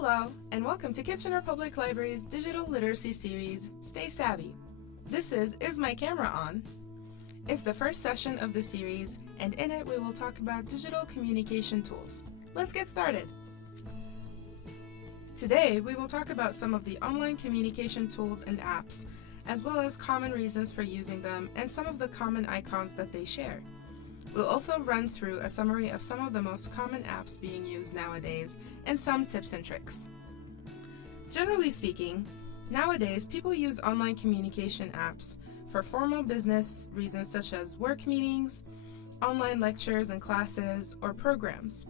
Hello, and welcome to Kitchener Public Library's Digital Literacy Series, Stay Savvy. This is My Camera On? It's the first session of the series, and in it we will talk about digital communication tools. Let's get started. Today we will talk about some of the online communication tools and apps, as well as common reasons for using them and some of the common icons that they share. We'll also run through a summary of some of the most common apps being used nowadays and some tips and tricks. Generally speaking, nowadays people use online communication apps for formal business reasons such as work meetings, online lectures and classes, or programs.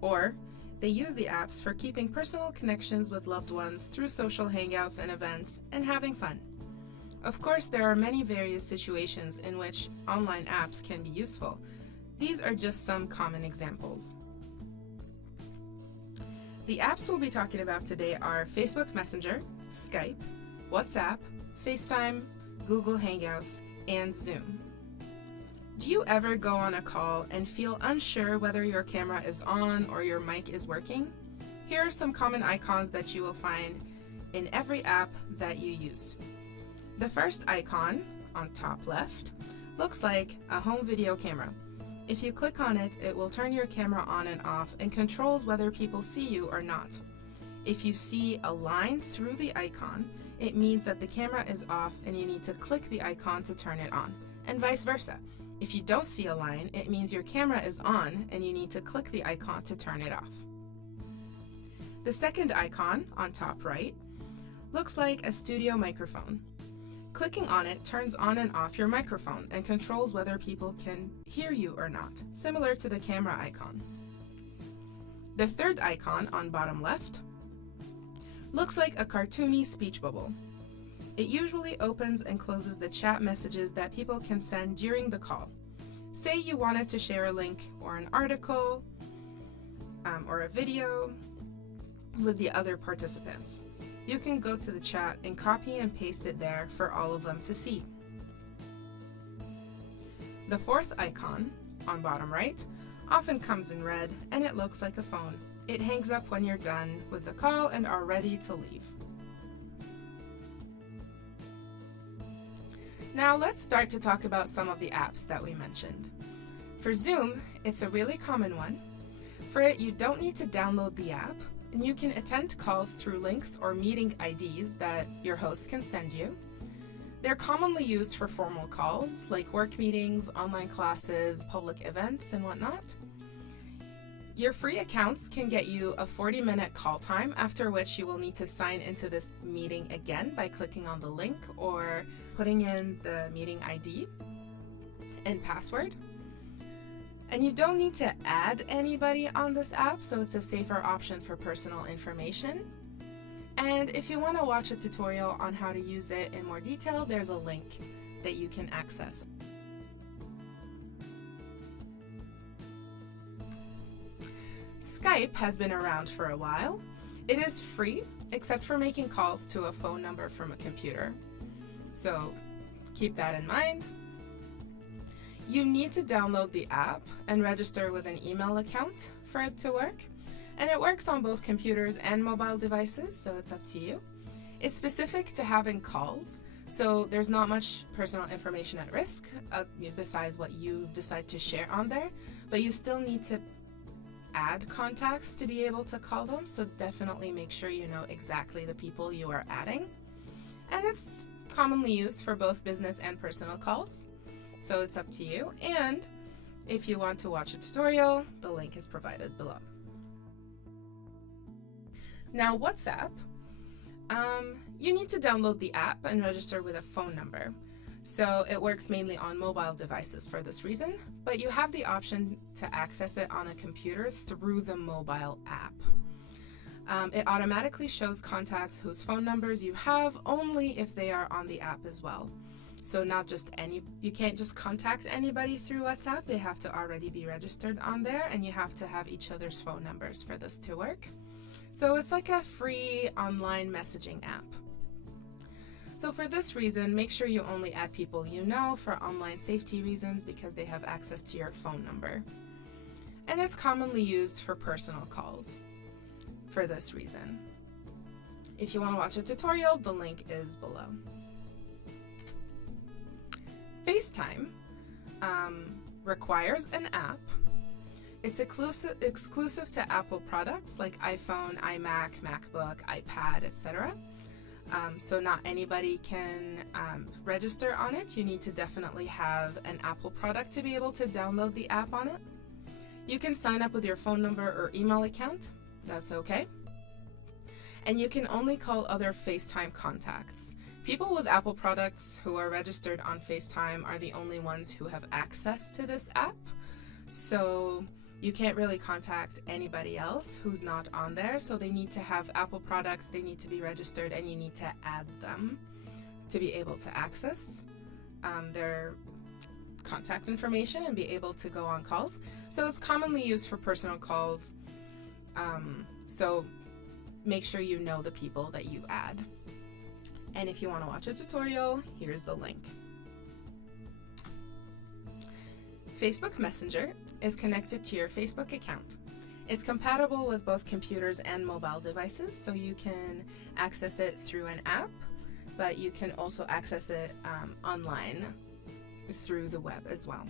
Or they use the apps for keeping personal connections with loved ones through social hangouts and events and having fun. Of course, there are many various situations in which online apps can be useful. These are just some common examples. The apps we'll be talking about today are Facebook Messenger, Skype, WhatsApp, FaceTime, Google Hangouts, and Zoom. Do you ever go on a call and feel unsure whether your camera is on or your mic is working? Here are some common icons that you will find in every app that you use. The first icon, on top left, looks like a home video camera. If you click on it, it will turn your camera on and off and controls whether people see you or not. If you see a line through the icon, it means that the camera is off and you need to click the icon to turn it on, and vice versa. If you don't see a line, it means your camera is on and you need to click the icon to turn it off. The second icon, on top right, looks like a studio microphone. Clicking on it turns on and off your microphone and controls whether people can hear you or not, similar to the camera icon. The third icon on bottom left looks like a cartoony speech bubble. It usually opens and closes the chat messages that people can send during the call. Say you wanted to share a link or an article or a video with the other participants. You can go to the chat and copy and paste it there for all of them to see. The fourth icon, on bottom right, often comes in red and it looks like a phone. It hangs up when you're done with the call and are ready to leave. Now let's start to talk about some of the apps that we mentioned. For Zoom, it's a really common one. For it, you don't need to download the app, and you can attend calls through links or meeting IDs that your host can send you. They're commonly used for formal calls, like work meetings, online classes, public events, and whatnot. Your free accounts can get you a 40-minute call time, after which you will need to sign into this meeting again by clicking on the link or putting in the meeting ID and password. And you don't need to add anybody on this app, so it's a safer option for personal information. And if you want to watch a tutorial on how to use it in more detail, there's a link that you can access. Skype has been around for a while. It is free, except for making calls to a phone number from a computer. So keep that in mind. You need to download the app and register with an email account for it to work. And it works on both computers and mobile devices, so it's up to you. It's specific to having calls, so there's not much personal information at risk besides what you decide to share on there, but you still need to add contacts to be able to call them, so definitely make sure you know exactly the people you are adding. And it's commonly used for both business and personal calls, so it's up to you. And if you want to watch a tutorial, the link is provided below. Now WhatsApp, you need to download the app and register with a phone number. So it works mainly on mobile devices for this reason, but you have the option to access it on a computer through the mobile app. It automatically shows contacts whose phone numbers you have only if they are on the app as well. So not just you can't just contact anybody through WhatsApp, they have to already be registered on there, and you have to have each other's phone numbers for this to work. So it's like a free online messaging app. So for this reason, make sure you only add people you know for online safety reasons because they have access to your phone number. And it's commonly used for personal calls. for this reason. If you want to watch a tutorial, the link is below. FaceTime requires an app. It's exclusive to Apple products like iPhone, iMac, MacBook, iPad, etc. So not anybody can register on it. You need to definitely have an Apple product to be able to download the app on it. You can sign up with your phone number or email account. That's okay. And you can only call other FaceTime contacts. People with Apple products who are registered on FaceTime are the only ones who have access to this app. So you can't really contact anybody else who's not on there. So they need to have Apple products, they need to be registered, and you need to add them to be able to access their contact information and be able to go on calls. So it's commonly used for personal calls. So make sure you know the people that you add. And if you want to watch a tutorial, here's the link. Facebook Messenger is connected to your Facebook account. It's compatible with both computers and mobile devices, so you can access it through an app, but you can also access it online through the web as well.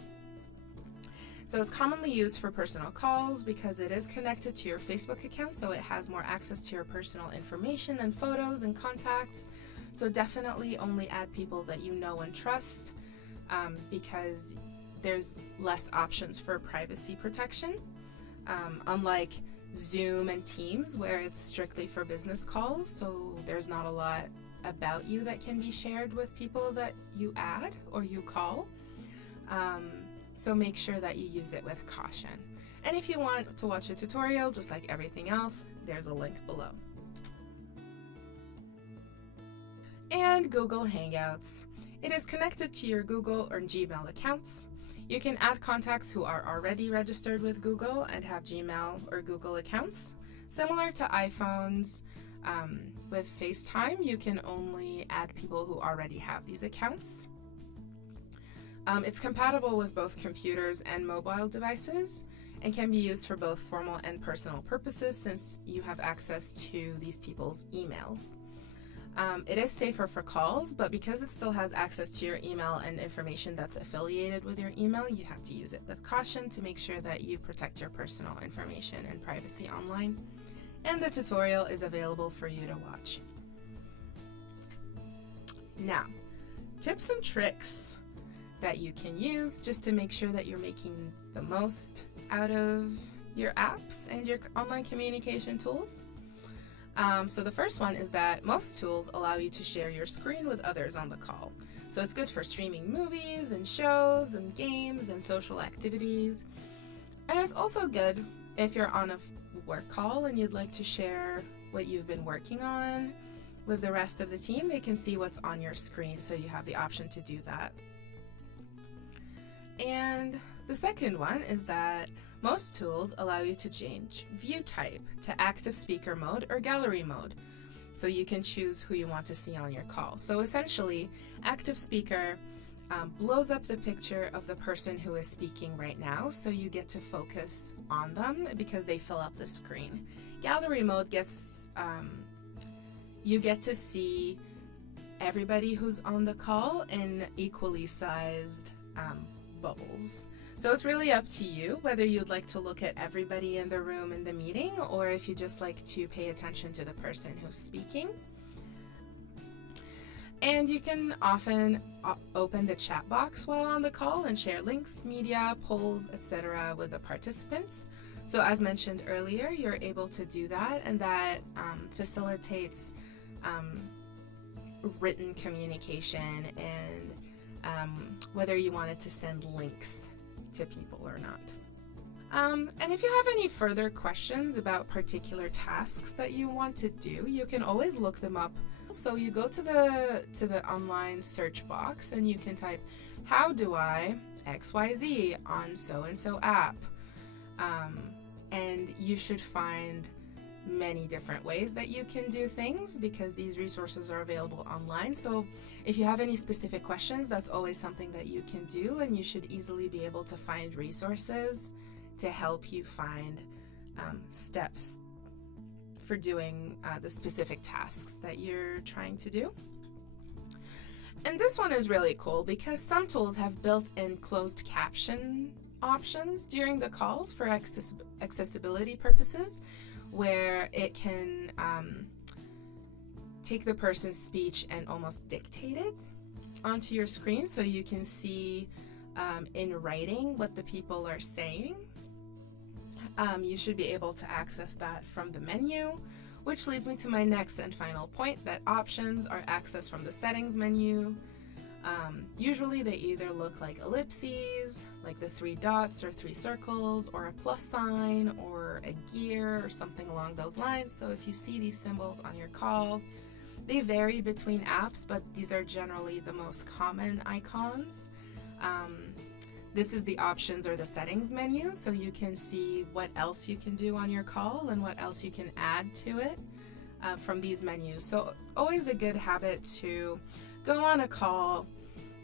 So it's commonly used for personal calls because it is connected to your Facebook account, so it has more access to your personal information and photos and contacts. So definitely only add people that you know and trust, because there's less options for privacy protection, unlike Zoom and Teams, where it's strictly for business calls, so there's not a lot about you that can be shared with people that you add or you call. So make sure that you use it with caution. And if you want to watch a tutorial, just like everything else, there's a link below. And Google Hangouts. It is connected to your Google or Gmail accounts. You can add contacts who are already registered with Google and have Gmail or Google accounts. Similar to iPhones, with FaceTime, you can only add people who already have these accounts. It's compatible with both computers and mobile devices and can be used for both formal and personal purposes since you have access to these people's emails. It is safer for calls, but because it still has access to your email and information that's affiliated with your email, you have to use it with caution to make sure that you protect your personal information and privacy online. And the tutorial is available for you to watch. Now, tips and tricks that you can use just to make sure that you're making the most out of your apps and your online communication tools. So the first one is that most tools allow you to share your screen with others on the call. So it's good for streaming movies and shows and games and social activities. And it's also good if you're on a work call and you'd like to share what you've been working on with the rest of the team. They can see what's on your screen, so you have the option to do that. And the second one is that most tools allow you to change view type to active speaker mode or gallery mode, so you can choose who you want to see on your call. So essentially, active speaker blows up the picture of the person who is speaking right now, so you get to focus on them because they fill up the screen. Gallery mode gets, you get to see everybody who's on the call in equally sized bubbles. So it's really up to you whether you'd like to look at everybody in the room in the meeting or if you just like to pay attention to the person who's speaking. And you can often open the chat box while on the call and share links, media, polls, etc. with the participants. So as mentioned earlier, you're able to do that, and that facilitates written communication and whether you wanted to send links to people or not. And if you have any further questions about particular tasks that you want to do, you can always look them up. So you go to the online search box and you can type, how do I XYZ on so-and-so app? And you should find many different ways that you can do things because these resources are available online. So if you have any specific questions, that's always something that you can do, and you should easily be able to find resources to help you find steps for doing the specific tasks that you're trying to do. And this one is really cool because some tools have built-in closed caption options during the calls for accessibility purposes, where it can take the person's speech and almost dictate it onto your screen so you can see in writing what the people are saying. You should be able to access that from the menu, which leads me to my next and final point, that options are accessed from the settings menu. Usually they either look like ellipses, like the 3 dots or 3 circles, or a plus sign, or a gear, or something along those lines. So if you see these symbols on your call, they vary between apps, but these are generally the most common icons. This is the options or the settings menu, so you can see what else you can do on your call and what else you can add to it from these menus. So always a good habit to go on a call,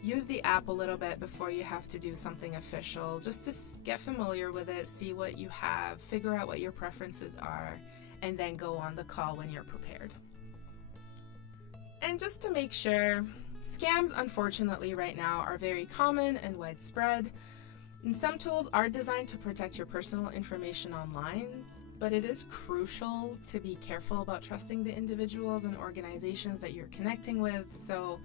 use the app a little bit before you have to do something official, just to get familiar with it, see what you have, figure out what your preferences are, and then go on the call when you're prepared. And just to make sure, scams, unfortunately, right now are very common and widespread, and some tools are designed to protect your personal information online, but it is crucial to be careful about trusting the individuals and organizations that you're connecting with. So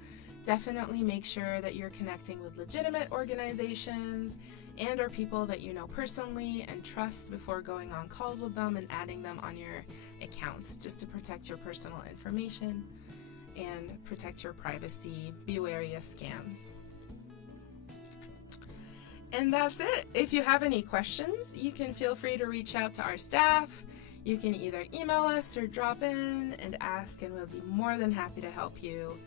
definitely make sure that you're connecting with legitimate organizations and or people that you know personally and trust before going on calls with them and adding them on your accounts, just to protect your personal information and protect your privacy. Be wary of scams. And that's it. If you have any questions, you can feel free to reach out to our staff. You can either email us or drop in and ask, and we'll be more than happy to help you